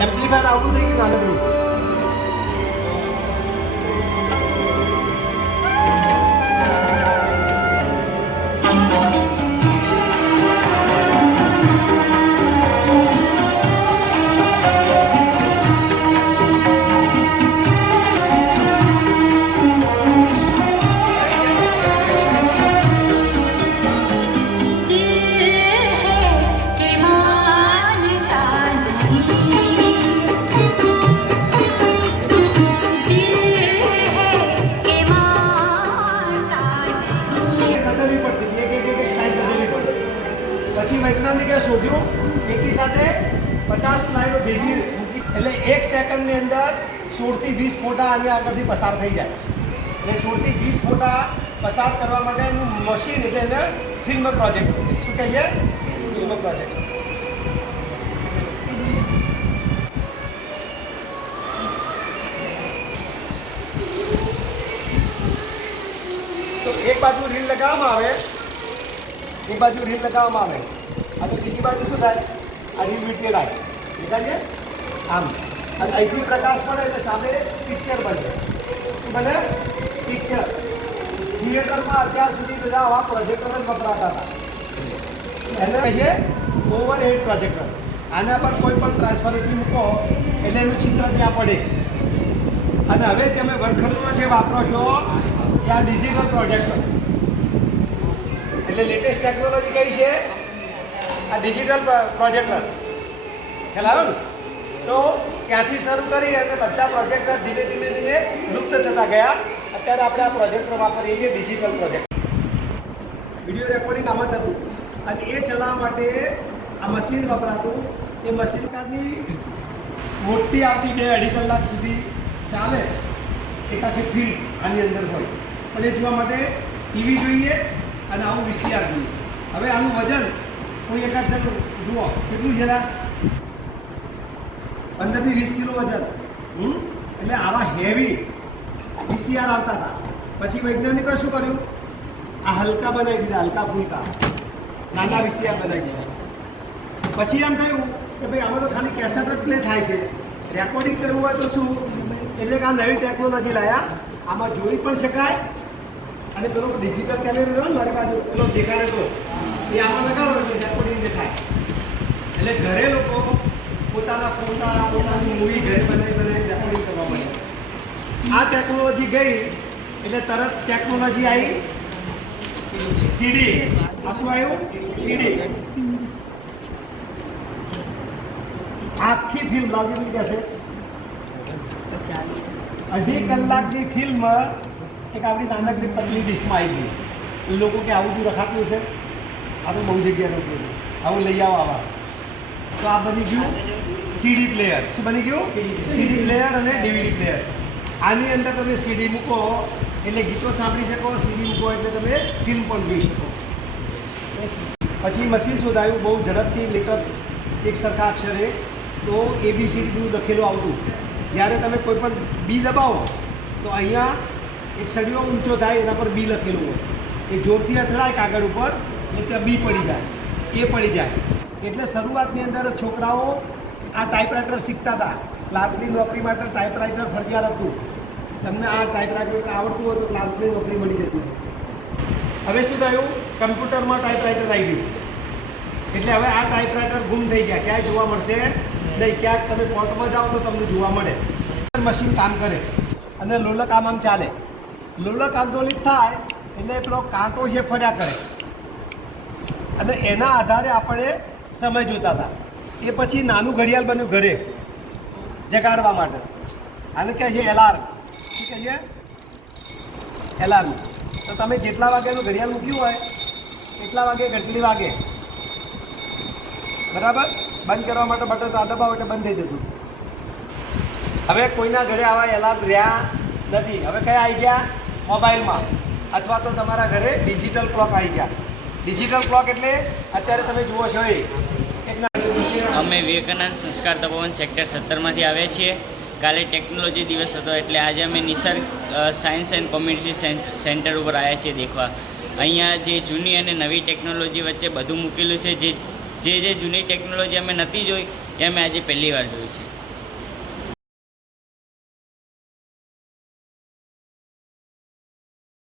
Amplifier આવડું થઈ ગયું નાનકડું. પછી વૈજ્ઞાનિકે શોધ્યું એકી સાથે 50 સ્લાઇડો ભેગી મૂકી એટલે 1 સેકન્ડની અંદર 16 થી 20 ફોટા આની આગળથી પસાર થઈ જાય. એટલે 16 થી 20 ફોટા પસાર કરવા માટેનું મશીન એટલે એને ફિલ્મ પ્રોજેક્ટ. શું કહીએ? Film project. તો એક બાજુ રીલ લગાવવામાં આવે, એક બાજુ રીલ લગાવવામાં આવે અને બીજી બાજુ શું થાય? આ રીલ વીટીએ લાગે દેખાય છે આમ, અને અહીંથી પ્રકાશ પડે એટલે સામે પિક્ચર બને. શું બને? પિક્ચર. થિયેટરમાં અત્યાર સુધી બધા આવા પ્રોજેક્ટર જ વપરાતા હતા. એને કહે છે ઓવરહેડ પ્રોજેક્ટર. આના પર કોઈ પણ ટ્રાન્સપરન્સી મૂકો એટલે એનું ચિત્ર ત્યાં પડે. અને હવે તમે વર્ગખંડમાં જે વાપરો છો એ આ ડિજિટલ પ્રોજેક્ટર. એટલે લેટેસ્ટ ટેકનોલોજી કઈ છે? આ ડિજિટલ પ્રોજેક્ટર. ખ્યાલ આવ્યો ને? તો ત્યાંથી શરૂ કરી અને બધા પ્રોજેક્ટર ધીમે ધીમે ધીમે લુપ્ત થતા ગયા. અત્યારે આપણે આ પ્રોજેક્ટર વાપરીએ છીએ, ડિજિટલ પ્રોજેક્ટર. વિડીયો રેકોર્ડિંગ આમાં થતું અને એ ચલાવવા માટે આ મશીન વપરાતું. એ મશીન કારની મોટી આવતી 2-2.5 કલાક સુધી ચાલે. એક આખી ફિલ્મ આની અંદર હોય, પણ એ જોવા માટે ટીવી જોઈએ અને આવું વીસીઆર જોઈએ. હવે આનું વજન કોઈ એકાદ જુઓ કેટલું જરા 15 થી 20 કિલો વજન. એટલે આવા હેવી વીસીઆર આવતા હતા. પછી વૈજ્ઞાનિકોએ શું કર્યું? આ હલકા બનાવી દીધા, હલકા ફૂલકા નાના વીસીઆર બનાવી દીધા. પછી એમ થયું કે ભાઈ આમાં તો ખાલી કેસેટ જ પ્લે થાય છે, રેકોર્ડિંગ કરવું હોય તો શું? એટલે કે આ નવી ટેકનોલોજી લાયા. આમાં જોઈ પણ શકાય અને પેલો ડિજિટલ કેમેરો રહ્યો ને મારી બાજુ પેલો દેખાડે તો એ આમાં લગાડો એટલે રેકોર્ડિંગ દેખાય. એટલે ઘરે લોકો પોતાના ફોટા, પોતાની મૂવી ઘરે બનાવી રેકોર્ડિંગ કરવા મળે. આ ટેકનોલોજી ગઈ એટલે તરત ટેકનોલોજી આવી સીડી. આ શું આવ્યું? સીડી. આખી ફિલ્મ લાગી કહેશે 2.5 કલાકની ફિલ્મ એક આપણી નાનકડી પતલી ડીશમાં આવી ગઈ. એ લોકો કે આવું બધું રખાતું હશે? આ તો બહુ જગ્યાએ લોકો આવું લઈ આવો આવા. તો આ બની ગયું સીડી પ્લેયર. શું બની ગયું? સીડી પ્લેયર અને ડીવીડી પ્લેયર. આની અંદર તમે સીડી મૂકો એટલે ગીતો સાંભળી શકો, સીડી મૂકો એટલે તમે ફિલ્મ પણ જોઈ શકો. પછી મશીન શોધાયું બહુ ઝડપથી લેટર એક સરખા અક્ષરે. તો ABCD બધું લખેલું આવતું. જ્યારે તમે કોઈ પણ બી દબાવો તો અહીંયા એક સળિયો ઊંચો થાય, એના પર બી લખેલું હોય. એ જોરથી અથડાય કાગળ ઉપર એટલે ત્યાં બી પડી જાય, એ પડી જાય. એટલે શરૂઆતની અંદર છોકરાઓ આ ટાઈપરાઇટર શીખતા હતા ક્લાર્કની નોકરી માટે ટાઈપરાઇટર ફરજિયાત હતું. તમને આ ટાઈપરાઇટર આવડતું હોય તો ક્લાર્કની નોકરી મળી જતી. હવે શું થયું? કમ્પ્યુટરમાં ટાઈપરાઇટર આવી ગયું. એટલે હવે આ ટાઈપરાઇટર ગુમ થઈ ગયા, ક્યાંય જોવા મળશે નહીં. ક્યાંક તમે કોર્ટમાં જાઓ તો તમને જોવા મળે. મશીન કામ કરે અને લોલક આમ ચાલે. લોલક આંદોલિત થાય એટલે પેલો કાંટો જે ફર્યા કરે અને એના આધારે આપણે સમય જોતા હતા. એ પછી નાનું ઘડિયાળ બન્યું ઘરે જગાડવા માટે. આને કહે છે એલાર્મ. શું કહે છે? એલાર્મ. તો તમે જેટલા વાગ્યાનું ઘડિયાળ મૂક્યું હોય એટલા વાગે ઘંટડી વાગે, બરાબર? બંધ કરવા માટે બટન આ દબાવો એટલે બંધ થઈ જતું. હવે કોઈના ઘરે આવા એલાર્મ રહ્યા નથી. હવે કયા આવી ગયા? મોબાઈલમાં અથવા તો તમારા ઘરે ડિજિટલ ક્લોક આવી ગયા. ડિજિટલ ક્લોક એટલે અત્યારે તમે જુઓ છો એ અમે વિવેકાનંદ સંસ્કાર તપોવન સેક્ટર 17માંથી આવ્યા છીએ. કાલે ટેકનોલોજી દિવસ હતો એટલે આજે અમે નિસર્ગ સાયન્સ એન્ડ કોમ્યુનિટી સેન્ટર ઉપર આવ્યા છીએ દેખવા. અહીંયા જે જૂની અને નવી ટેકનોલોજી વચ્ચે બધું મૂકેલું છે. જે જૂની ટેકનોલોજી અમે નથી જોઈ એ અમે આજે પહેલી વાર જોઈ છે.